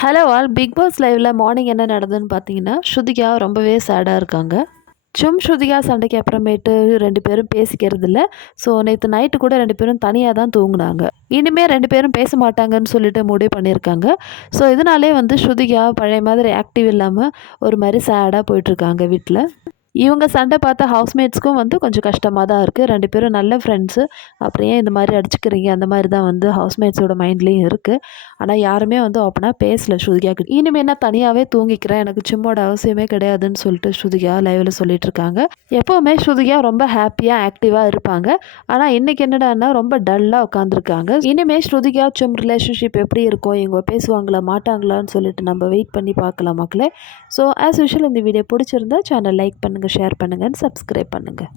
Hello all big pass லைவ்ல morning என்ன நடந்ததுன்னு பார்த்தீங்கன்னா, ஸ்ருதிகா ரொம்பவே சேடாக இருக்காங்க. ஸ்ருதிகா சண்டைக்கு அப்புறமேட்டு 2 பேரும் பேசிக்கிறது இல்ல. ஸோ நேத்து நைட்டு கூட 2 பேரும் தனியா தான் தூங்குனாங்க. இனிமே 2 பேரும் பேச மாட்டாங்கன்னு சொல்லிட்டு முடிவு பண்ணியிருக்காங்க. ஸோ இதனாலேயே ஸ்ருதிகா பழைய மாதிரி ஆக்டிவ் இல்லாம ஒரு மாரி சேடா போயிட்டுருக்காங்க வீட்ல. இவங்க சண்டை பார்த்த ஹவுஸ்மேட்ஸ்க்கும் கொஞ்சம் கஷ்டமா தான் இருக்குது. 2 பேரும் நல்ல ஃப்ரெண்ட்ஸு. அப்புறம் ஏன் இந்த மாதிரி அடிச்சுக்கிறீங்க? அந்த மாதிரி தான் ஹவுஸ்மேட்ஸோட மைண்ட்லேயும் இருக்குது. ஆனால் யாருமே ஓப்பனா பேசல ஸ்ருதிகா கிட்ட. இனிமே நான் தனியாகவே தூங்கிக்கிறேன். எனக்கு சிம்மோட அவசியமே கிடையாதுன்னு சொல்லிட்டு ஸ்ருதிகா லைவ்ல சொல்லிட்டு இருக்காங்க. எப்போவுமே ஸ்ருதிகா ரொம்ப ஹாப்பியாக ஆக்டிவாக இருப்பாங்க. ஆனால் இன்னைக்கு என்னடான்னா ரொம்ப டல்லாக உட்காந்துருக்காங்க. இனிமே ஸ்ருதிகா சிம் ரிலேஷன்ஷிப் எப்படி இருக்கும்? இவங்க பேசுவாங்களா மாட்டாங்களான்னு சொல்லிட்டு நம்ம வெயிட் பண்ணி பார்க்கலாம் மக்களே. ஸோ ஆஸ் யூஷுவல் இந்த வீடியோ பிடிச்சிருந்தா சேனல் லைக் பண்ணுங்கள், ஷேர் பண்ணுங்கள், சப்ஸ்கிரைப் பண்ணுங்கள்.